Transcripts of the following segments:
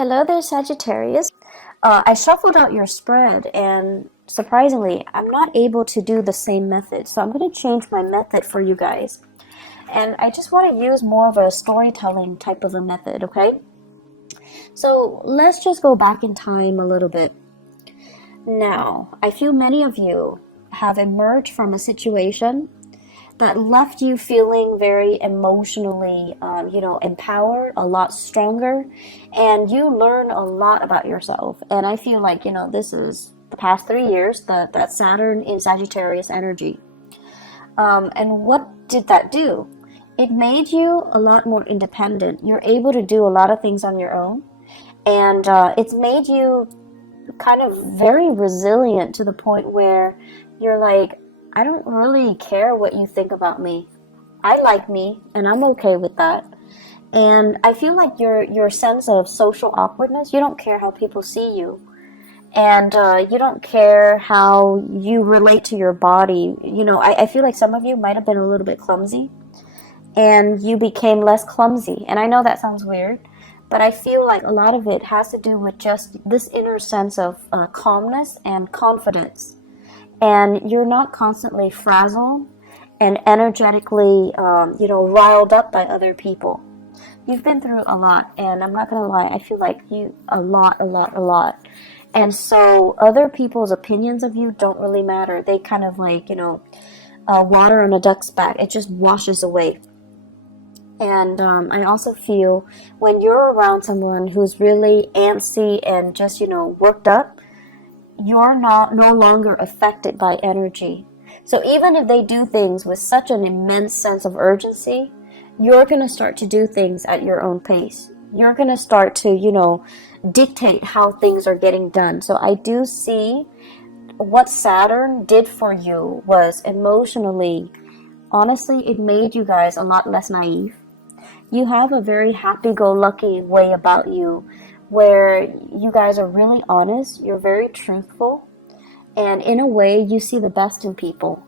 Hello there, Sagittarius. I shuffled out your spread, and surprisingly, I'm not able to do the same method. So I'm going to change my method for you guys. And I just want to use more of a storytelling type of a method, okay? So let's just go back in time a little bit. Now, I feel many of you have emerged from a situation that left you feeling very emotionally, empowered, a lot stronger, and you learn a lot about yourself. And I feel like, this is the past 3 years, that Saturn in Sagittarius energy. And what did that do? It made you a lot more independent. You're able to do a lot of things on your own. And it's made you kind of very resilient to the point where you're like, I don't really care what you think about me. I like me, and I'm okay with that. And I feel like your sense of social awkwardness, you don't care how people see you. And you don't care how you relate to your body. I feel like some of you might have been a little bit clumsy, and you became less clumsy. And I know that sounds weird, but I feel like a lot of it has to do with just this inner sense of calmness and confidence. And you're not constantly frazzled and energetically, riled up by other people. You've been through a lot, and I'm not going to lie, I feel like you, a lot. And so other people's opinions of you don't really matter. They kind of like, water on a duck's back. It just washes away. And I also feel when you're around someone who's really antsy and just, worked up, you're no longer affected by energy. So even if they do things with such an immense sense of urgency, you're going to start to do things at your own pace. You're going to start to, dictate how things are getting done. So I do see what Saturn did for you was emotionally, honestly, it made you guys a lot less naive. You have a very happy-go-lucky way about you, where you guys are really honest, you're very truthful, and in a way you see the best in people.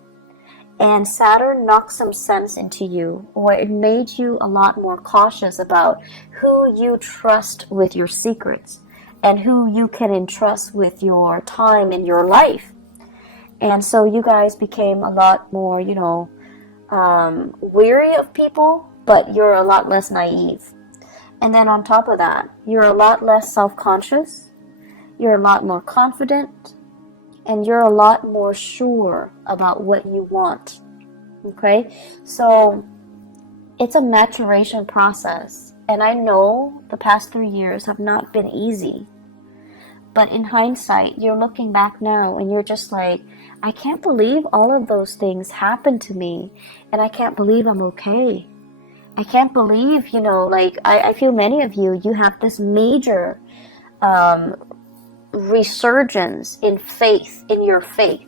And Saturn knocked some sense into you, where it made you a lot more cautious about who you trust with your secrets and who you can entrust with your time in your life. And so you guys became a lot more, weary of people, but you're a lot less naive. And then on top of that, you're a lot less self-conscious, you're a lot more confident, and you're a lot more sure about what you want. Okay? So it's a maturation process. And I know the past 3 years have not been easy. But in hindsight, you're looking back now and you're just like, I can't believe all of those things happened to me. And I can't believe I'm okay. I can't believe, I feel many of you have this major resurgence in faith, in your faith.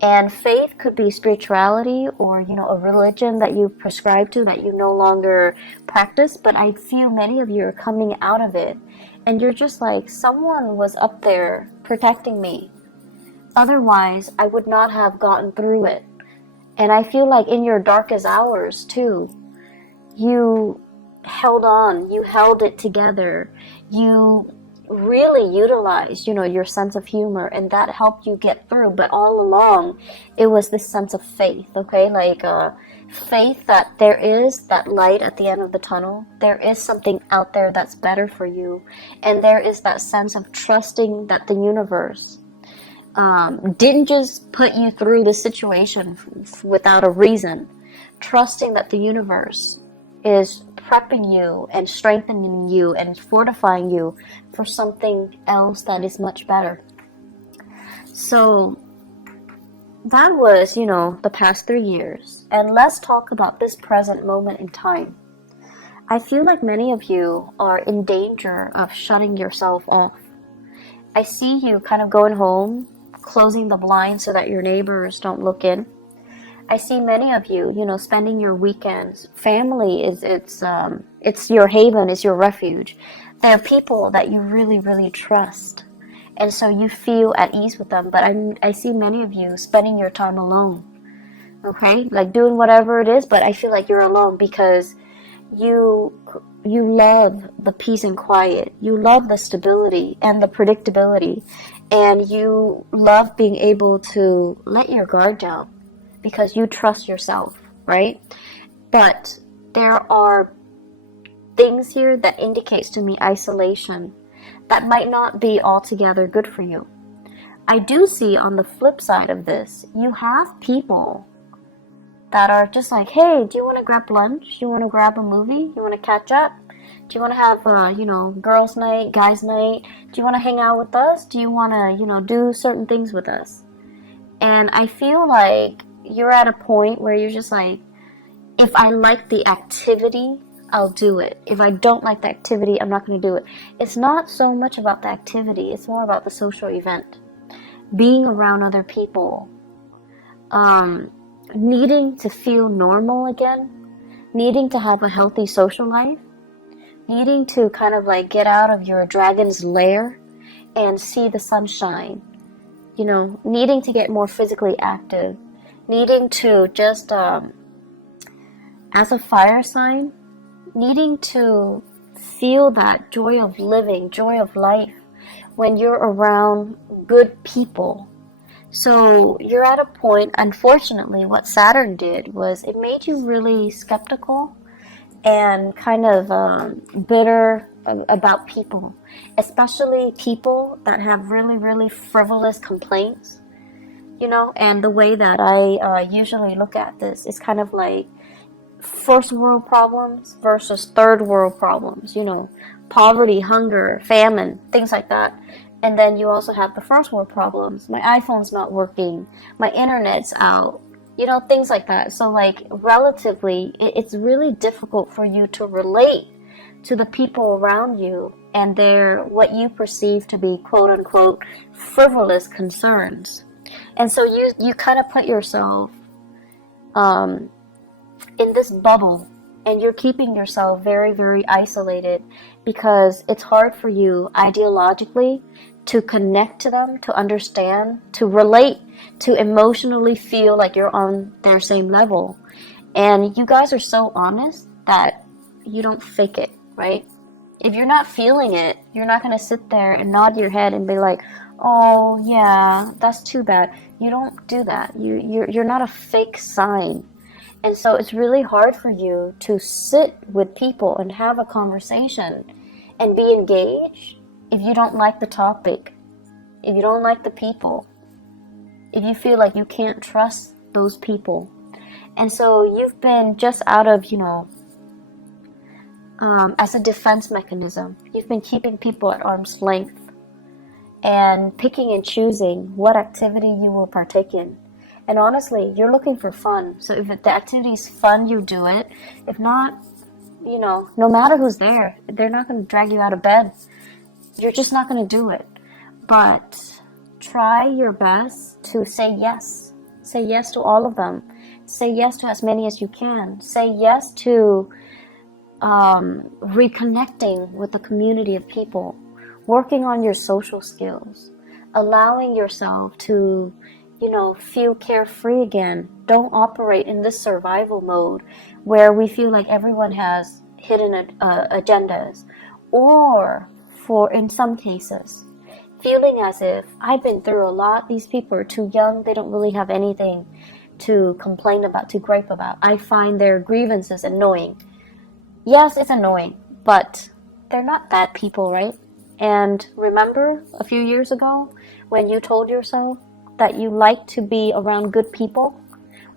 And faith could be spirituality or, a religion that you prescribe to that you no longer practice. But I feel many of you are coming out of it. And you're just like, someone was up there protecting me. Otherwise, I would not have gotten through it. And I feel like in your darkest hours, too, you held on, you held it together, you really utilized, your sense of humor, and that helped you get through. But all along, it was this sense of faith, okay? Like faith that there is that light at the end of the tunnel. There is something out there that's better for you. And there is that sense of trusting that the universe didn't just put you through the situation without a reason. Trusting that the universe is prepping you and strengthening you and fortifying you for something else that is much better. So that was, the past 3 years. And let's talk about this present moment in time. I feel like many of you are in danger of shutting yourself off. I see you kind of going home, closing the blinds so that your neighbors don't look in. I see many of you, spending your weekends. Family it's your haven, it's your refuge. There are people that you really, really trust. And so you feel at ease with them. But I see many of you spending your time alone. Okay? Like doing whatever it is, but I feel like you're alone because you you love the peace and quiet. You love the stability and the predictability. And you love being able to let your guard down because you trust yourself, right? But there are things here that indicates to me isolation that might not be altogether good for you. I do see on the flip side of this, you have people that are just like, hey, do you want to grab lunch? Do you want to grab a movie? You want to catch up? Do you want to have, girls' night, guys' night? Do you want to hang out with us? Do you want to, do certain things with us? And I feel like you're at a point where you're just like, if I like the activity, I'll do it. If I don't like the activity, I'm not going to do it. It's not so much about the activity. It's more about the social event. Being around other people. Needing to feel normal again. Needing to have a healthy social life. Needing to kind of like get out of your dragon's lair and see the sunshine. Needing to get more physically active. Needing to just, as a fire sign, needing to feel that joy of living, joy of life when you're around good people. So you're at a point, unfortunately, what Saturn did was it made you really skeptical and kind of bitter about people, especially people that have really, really frivolous complaints, and the way that I usually look at this is kind of like first world problems versus third world problems, poverty, hunger, famine, things like that. And then you also have the first world problems. My iPhone's not working, my internet's out, things like that. So like relatively, it's really difficult for you to relate to the people around you and their, what you perceive to be quote unquote frivolous concerns. And so you kind of put yourself, in this bubble, and you're keeping yourself very, very isolated because it's hard for you ideologically to connect to them, to understand, to relate, to emotionally feel like you're on their same level. And you guys are so honest that you don't fake it, right? If you're not feeling it, you're not going to sit there and nod your head and be like, oh yeah, that's too bad. You don't do that. You're not a fake sign. And so it's really hard for you to sit with people and have a conversation and be engaged if you don't like the topic, if you don't like the people, if you feel like you can't trust those people. And so you've been just out of, as a defense mechanism, you've been keeping people at arm's length and picking and choosing what activity you will partake in. And honestly, you're looking for fun. So if the activity is fun, you do it. If not, no matter who's there, they're not going to drag you out of bed. You're just not going to do it. But try your best to say yes. Say yes to all of them. Say yes to as many as you can. Say yes to reconnecting with a community of people. Working on your social skills. Allowing yourself to feel carefree again. Don't operate in this survival mode where we feel like everyone has hidden agendas. Or, in some cases, feeling as if I've been through a lot, these people are too young, they don't really have anything to complain about, to gripe about. I find their grievances annoying. Yes, it's annoying, but they're not bad people, right? And remember a few years ago when you told yourself that you like to be around good people,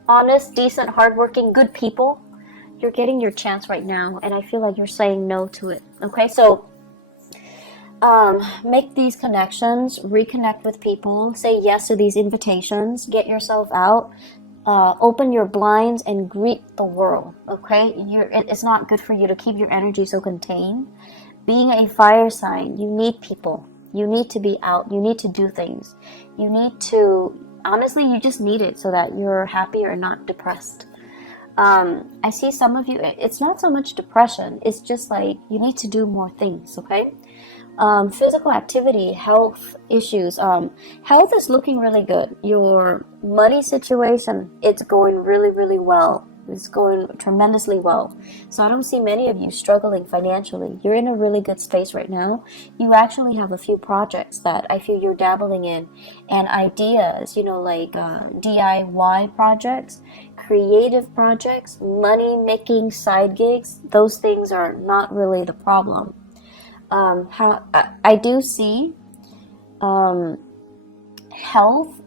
honest, decent, hardworking, good people, you're getting your chance right now, and I feel like you're saying no to it. Okay, so make these connections, reconnect with people, say yes to these invitations, get yourself out, open your blinds and greet the world. Okay, it's not good for you to keep your energy so contained. Being a fire sign, you need people. You need to be out. You need to do things. You need to, honestly, you just need it so that you're happy or not depressed. I see some of you, it's not so much depression. It's just like you need to do more things, okay? Physical activity, health issues. Health is looking really good. Your money situation, it's going really, really well. is going tremendously well. So I don't see many of you struggling financially. You're in a really good space right now. You actually have a few projects that I feel you're dabbling in, and ideas, you know, like DIY projects, creative projects, money making side gigs. Those things are not really the problem. How I do see health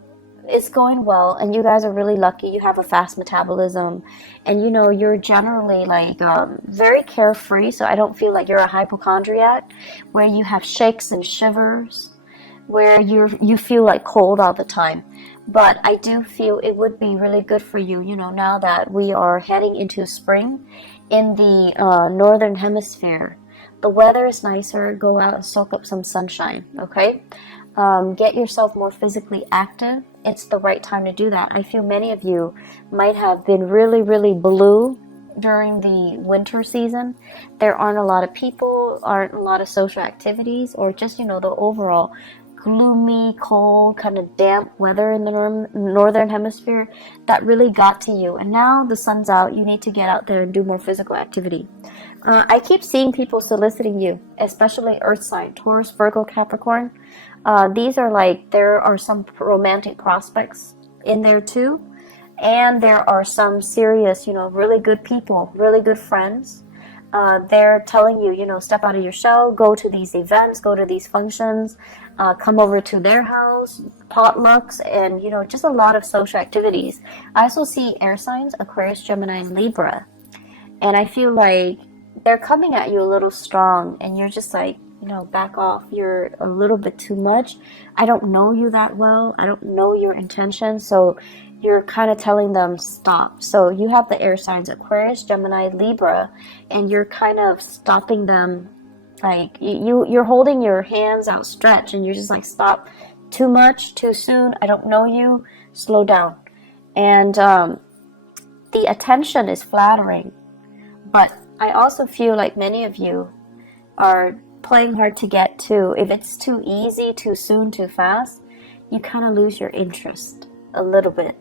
is going well, and you guys are really lucky. You have a fast metabolism, and you know, you're generally like very carefree, so I don't feel like you're a hypochondriac where you have shakes and shivers, where you feel like cold all the time. But I do feel it would be really good for you, you know, now that we are heading into spring in the northern hemisphere. The weather is nicer. Go out and soak up some sunshine, okay? Get yourself more physically active. It's the right time to do that. I feel many of you might have been really, really blue during the winter season. There aren't a lot of people, aren't a lot of social activities, or just, you know, the overall gloomy, cold, kind of damp weather in the northern hemisphere that really got to you. And now the sun's out, you need to get out there and do more physical activity. I keep seeing people soliciting you, especially earth sign, Taurus, Virgo, Capricorn. These are like, there are some romantic prospects in there too. And there are some serious, you know, really good people, really good friends. They're telling you, you know, step out of your shell, go to these events, go to these functions, come over to their house, potlucks, and, you know, just a lot of social activities. I also see air signs, Aquarius, Gemini, and Libra. And I feel like they're coming at you a little strong, and you're just like, you know, back off. You're a little bit too much. I don't know you that well. I don't know your intentions. So you're kind of telling them stop. So you have the air signs Aquarius, Gemini, Libra, and you're kind of stopping them. Like you're holding your hands outstretched, and you're just like, stop. Too much, too soon. I don't know you. Slow down. And the attention is flattering, but I also feel like many of you are playing hard to get to. If it's too easy, too soon, too fast, you kind of lose your interest a little bit.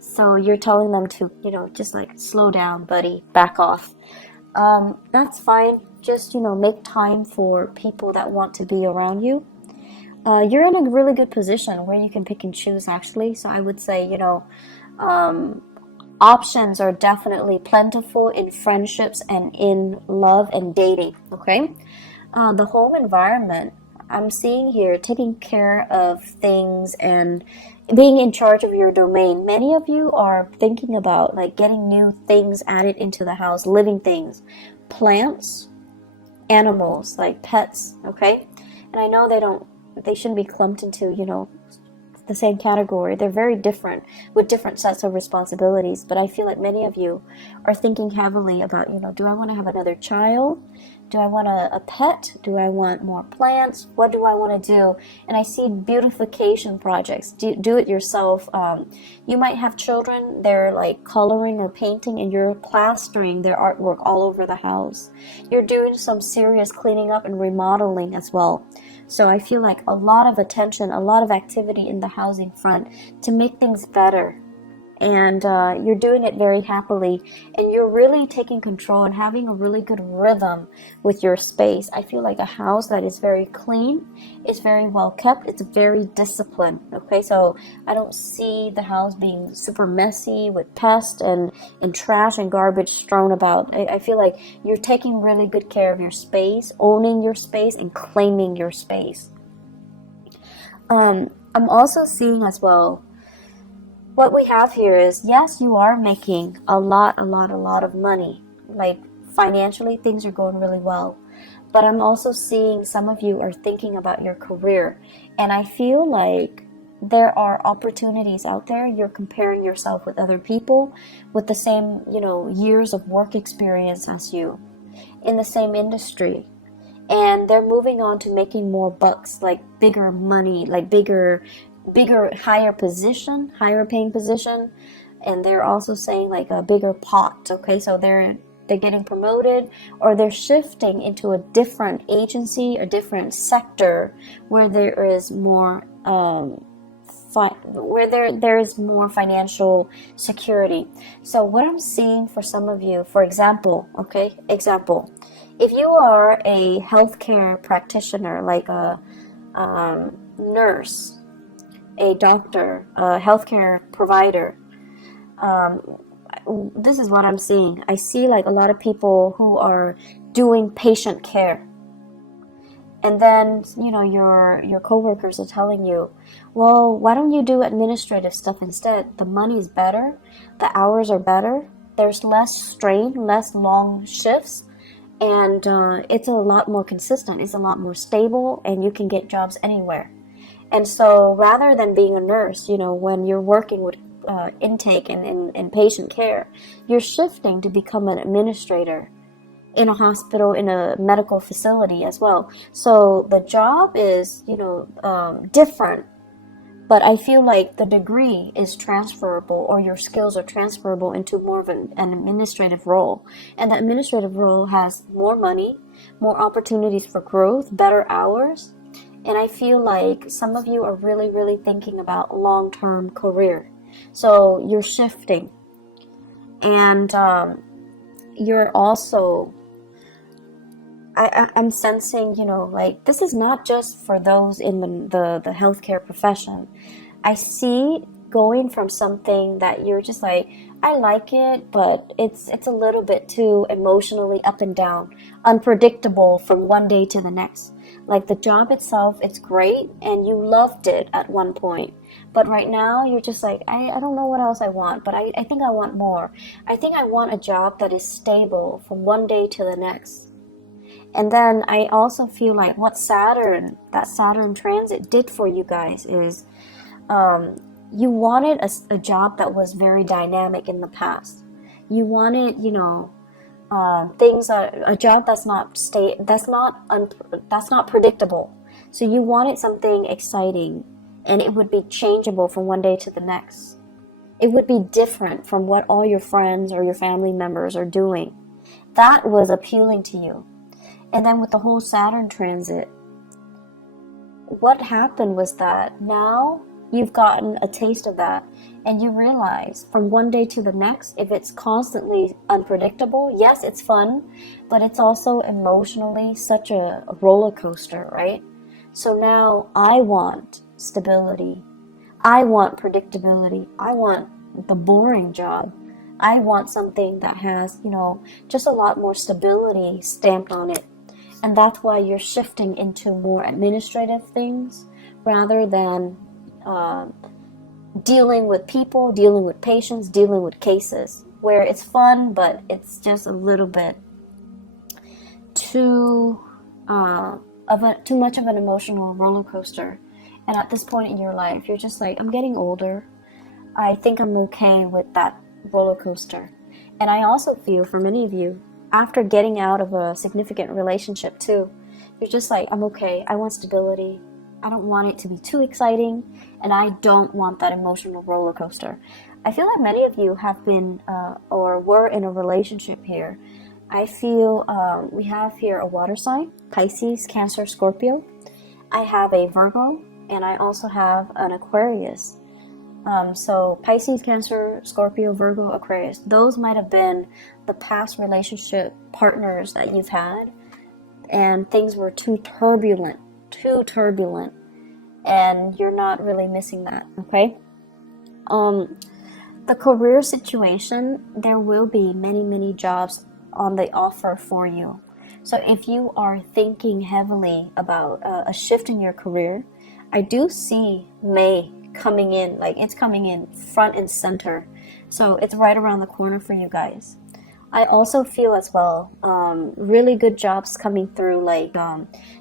So you're telling them to, you know, just like slow down, buddy, back off. That's fine. Just, you know, make time for people that want to be around you. You're in a really good position where you can pick and choose, actually. So I would say, you know, options are definitely plentiful in friendships and in love and dating, okay? The home environment, I'm seeing here, taking care of things and being in charge of your domain. Many of you are thinking about like getting new things added into the house, living things, plants, animals, like pets, okay? And I know they shouldn't be clumped into, you know, the same category. They're very different with different sets of responsibilities, but I feel like many of you are thinking heavily about, you know, do I want to have another child? Do I want a pet? Do I want more plants? What do I want to do? And I see beautification projects. Do it yourself. You might have children, they're like coloring or painting, and you're plastering their artwork all over the house. You're doing some serious cleaning up and remodeling as well. So I feel like a lot of attention, a lot of activity in the housing front to make things better. And you're doing it very happily, and you're really taking control and having a really good rhythm with your space. I feel like a house that is very clean, is very well kept, it's very disciplined, okay? So I don't see the house being super messy with pests and trash and garbage strewn about. I feel like you're taking really good care of your space, owning your space, and claiming your space. I'm also seeing as well, what we have here is, yes, you are making a lot of money. Like financially, things are going really well. But I'm also seeing some of you are thinking about your career. And I feel like there are opportunities out there. You're comparing yourself with other people with the same, you know, years of work experience as you in the same industry. And they're moving on to making more bucks, like bigger money, like bigger, higher paying position, and they're also saying like a bigger pot, okay? So they're getting promoted, or they're shifting into a different agency, a different sector where there is more where there is more financial security. So what I'm seeing for some of you, for example, okay, if you are a healthcare practitioner, like a nurse, a doctor, a healthcare provider, this is what I'm seeing. I see like a lot of people who are doing patient care. And then, your coworkers are telling you, well, why don't you do administrative stuff instead? The money's better, the hours are better, there's less strain, less long shifts, and it's a lot more consistent, it's a lot more stable, and you can get jobs anywhere. And so rather than being a nurse, when you're working with intake and patient care, you're shifting to become an administrator in a hospital, in a medical facility as well. So the job is, different, but I feel like the degree is transferable, or your skills are transferable into more of an administrative role. And the administrative role has more money, more opportunities for growth, better hours. And I feel like some of you are really, really thinking about long-term career. So you're shifting. And you're also, I'm sensing, like this is not just for those in the healthcare profession. I see going from something that you're just like, I like it, but it's a little bit too emotionally up and down, unpredictable from one day to the next. Like the job itself, it's great, and you loved it at one point. But right now, you're just like, I don't know what else I want, but I think I want more. I think I want a job that is stable from one day to the next. And then I also feel like what that Saturn transit did for you guys is you wanted a job that was very dynamic in the past. You wanted, a job that's not predictable. So you wanted something exciting, and it would be changeable from one day to the next. It would be different from what all your friends or your family members are doing. That was appealing to you. And then with the whole Saturn transit, what happened was that now you've gotten a taste of that, and you realize from one day to the next, if it's constantly unpredictable, yes, it's fun, but it's also emotionally such a roller coaster, right? So now I want stability. I want predictability. I want the boring job. I want something that has, just a lot more stability stamped on it. And that's why you're shifting into more administrative things rather than dealing with people, dealing with patients, dealing with cases, where it's fun, but it's just a little bit too much of an emotional roller coaster. And at this point in your life, you're just like, I'm getting older. I think I'm okay with that roller coaster. And I also feel for many of you, after getting out of a significant relationship too, you're just like, I'm okay. I want stability. I don't want it to be too exciting, and I don't want that emotional roller coaster. I feel like many of you have been or were in a relationship here. I feel we have here a water sign, Pisces, Cancer, Scorpio. I have a Virgo, and I also have an Aquarius. So Pisces, Cancer, Scorpio, Virgo, Aquarius. Those might have been the past relationship partners that you've had, and things were too turbulent, and you're not really missing that, okay? The career situation, there will be many jobs on the offer for you. So if you are thinking heavily about a shift in your career, I do see May coming in, like it's coming in front and center. So it's right around the corner for you guys. I also feel as well, really good jobs coming through, like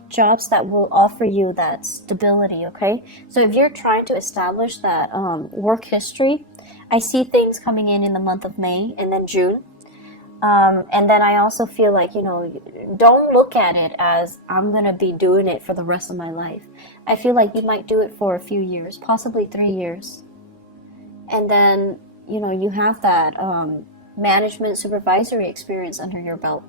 jobs that will offer you that stability, okay? So if you're trying to establish that work history, I see things coming in the month of May and then June. And then I also feel like, don't look at it as I'm going to be doing it for the rest of my life. I feel like you might do it for a few years, possibly 3 years. And then, you have that management supervisory experience under your belt.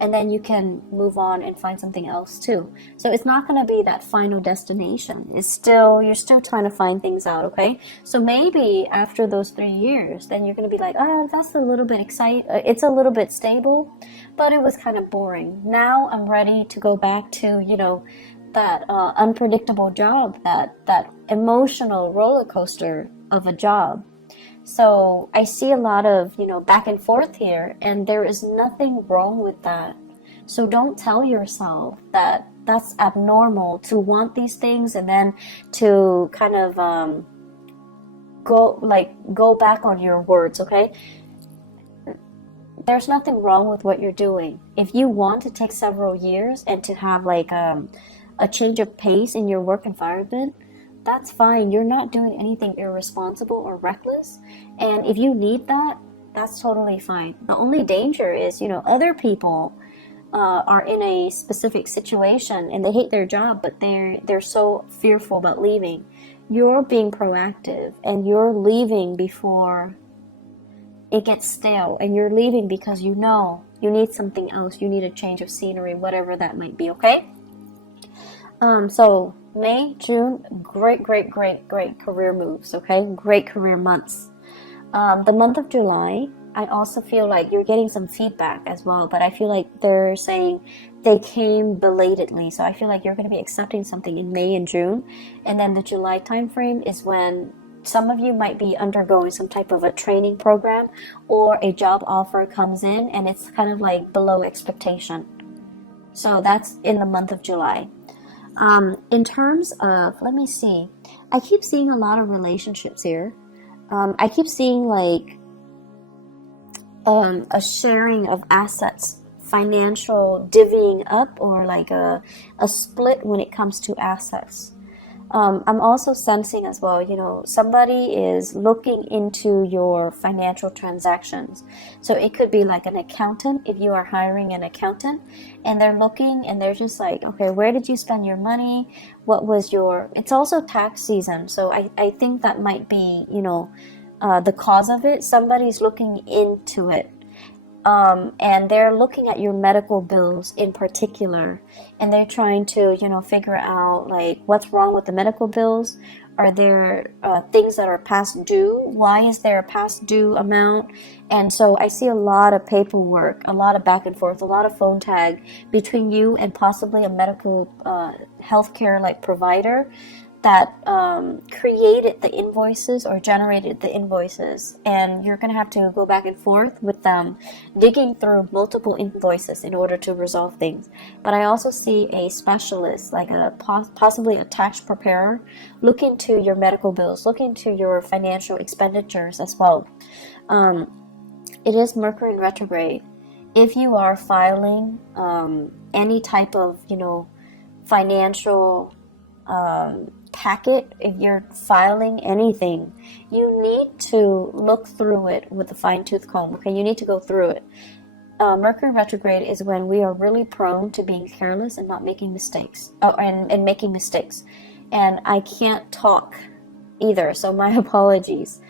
and then you can move on and find something else too. So it's not going to be that final destination. It's still, you're still trying to find things out, okay? So maybe after those 3 years, then you're going to be like, oh, that's a little bit it's a little bit stable, but it was kind of boring. Now I'm ready to go back to, you know, that unpredictable job, that emotional roller coaster of a job. So I see a lot of, you know, back and forth here, and there is nothing wrong with that. So don't tell yourself that that's abnormal to want these things and then to kind of go back on your words, okay? There's nothing wrong with what you're doing. If you want to take several years and to have like a change of pace in your work environment, that's fine. You're not doing anything irresponsible or reckless. And if you need that, that's totally fine. The only danger is, you know, other people are in a specific situation and they hate their job, but they're so fearful about leaving. You're being proactive and you're leaving before it gets stale, and you're leaving because you know you need something else. You need a change of scenery, whatever that might be, okay? So May, June, great career moves, okay? Great career months. The month of July, I also feel like you're getting some feedback as well, but I feel like they're saying they came belatedly. So I feel like you're going to be accepting something in May and June. And then the July timeframe is when some of you might be undergoing some type of a training program or a job offer comes in and it's kind of like below expectation. So that's in the month of July. In terms of, let me see, I keep seeing a lot of relationships here. I keep seeing like a sharing of assets, financial divvying up, or like a split when it comes to assets. I'm also sensing as well, you know, somebody is looking into your financial transactions. So it could be like an accountant, if you are hiring an accountant, and they're looking and they're just like, okay, where did you spend your money? What was your, it's also tax season. So I think that might be, you know, the cause of it. Somebody's looking into it. And they're looking at your medical bills in particular, and they're trying to, you know, figure out like what's wrong with the medical bills. Are there things that are past due? Why is there a past due amount? And so I see a lot of paperwork, a lot of back and forth, a lot of phone tag between you and possibly a medical healthcare like provider that created the invoices or generated the invoices, and you're going to have to go back and forth with them, digging through multiple invoices in order to resolve things. But I also see a specialist, like a possibly a tax preparer, look into your medical bills, look into your financial expenditures as well. It is Mercury in retrograde. If you are filing any type of, you know, financial packet, if you're filing anything, you need to look through it with a fine-tooth comb, okay? You need to go through it. Mercury retrograde is when we are really prone to being careless and not making mistakes, and making mistakes. And I can't talk either, so my apologies.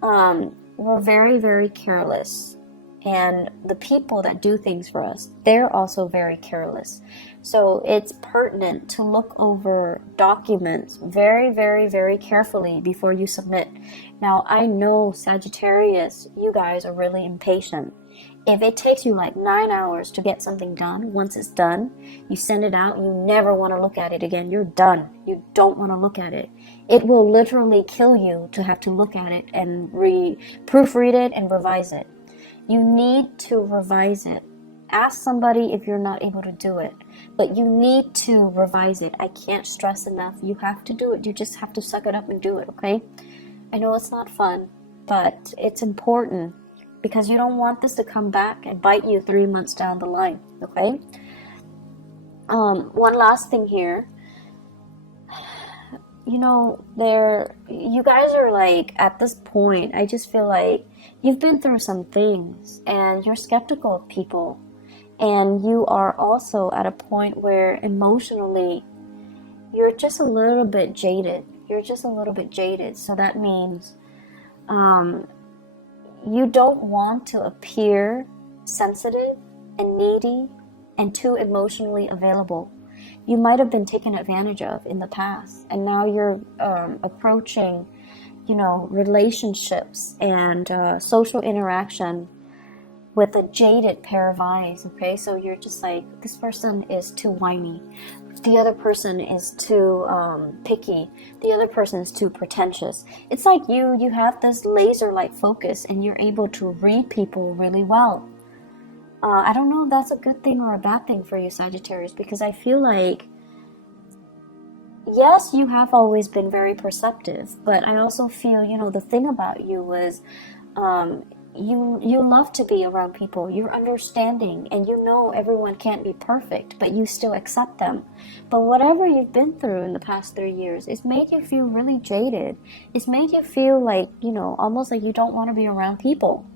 We're very careless. And the people that do things for us, they're also very careless. So it's pertinent to look over documents very carefully before you submit. Now, I know Sagittarius, you guys are really impatient. If it takes you like 9 hours to get something done, once it's done, you send it out, you never want to look at it again. You're done. You don't want to look at it. It will literally kill you to have to look at it and proofread it and revise it. You need to revise it. Ask somebody if you're not able to do it, but you need to revise it. I can't stress enough. You have to do it. You just have to suck it up and do it, okay? I know it's not fun, but it's important because you don't want this to come back and bite you 3 months down the line, okay? One last thing here. You know, you guys are like, at this point, I just feel like you've been through some things and you're skeptical of people, and you are also at a point where emotionally you're just a little bit jaded. So that means you don't want to appear sensitive and needy and too emotionally available. You might have been taken advantage of in the past, and now you're approaching, you know, relationships and social interaction with a jaded pair of eyes, okay? So you're just like, this person is too whiny. The other person is too picky. The other person is too pretentious. It's like you have this laser-like focus and you're able to read people really well. I don't know if that's a good thing or a bad thing for you, Sagittarius, because I feel like, yes, you have always been very perceptive, but I also feel, you know, the thing about you was you love to be around people. You're understanding, and you know everyone can't be perfect, but you still accept them. But whatever you've been through in the past 3 years, it's made you feel really jaded. It's made you feel like, you know, almost like you don't want to be around people.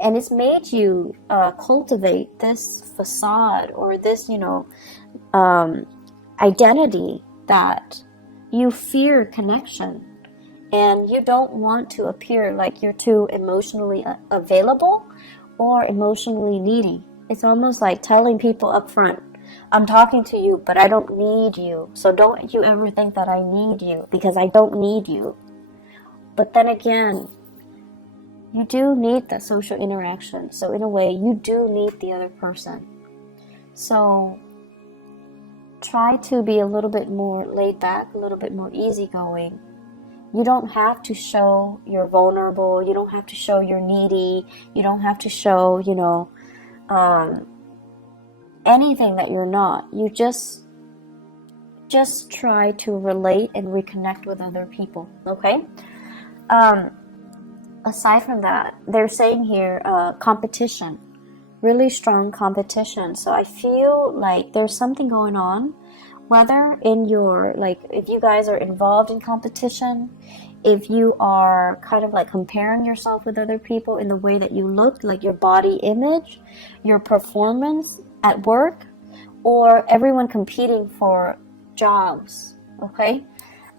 And it's made you cultivate this facade or this, you know, identity that you fear connection. And you don't want to appear like you're too emotionally available or emotionally needy. It's almost like telling people up front, I'm talking to you, but I don't need you. So don't you ever think that I need you, because I don't need you. But then again, you do need that social interaction. So in a way, you do need the other person. So try to be a little bit more laid back, a little bit more easygoing. You don't have to show you're vulnerable. You don't have to show you're needy. You don't have to show, you know, anything that you're not. You just try to relate and reconnect with other people, okay? Aside from that, they're saying here, competition. Really strong competition. So I feel like there's something going on, whether in your, like, if you guys are involved in competition, if you are kind of like comparing yourself with other people in the way that you look, like your body image, your performance at work, or everyone competing for jobs, okay?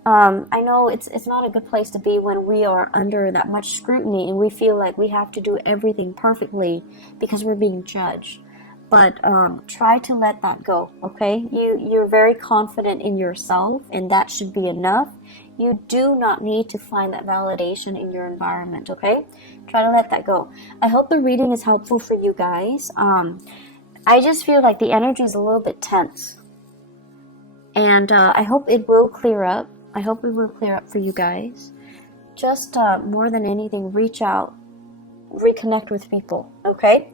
I know it's not a good place to be when we are under that much scrutiny and we feel like we have to do everything perfectly because we're being judged. But try to let that go, okay? You're very confident in yourself, and that should be enough. You do not need to find that validation in your environment, okay? Try to let that go. I hope the reading is helpful for you guys. I just feel like the energy is a little bit tense. And I hope it will clear up. I hope it will clear up for you guys. Just more than anything, reach out, reconnect with people, okay?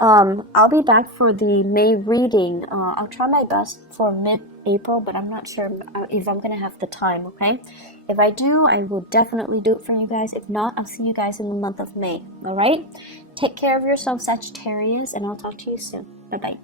I'll be back for the May reading. I'll try my best for mid-April, but I'm not sure if I'm going to have the time, okay? If I do, I will definitely do it for you guys. If not, I'll see you guys in the month of May, all right? Take care of yourself, Sagittarius, and I'll talk to you soon. Bye-bye.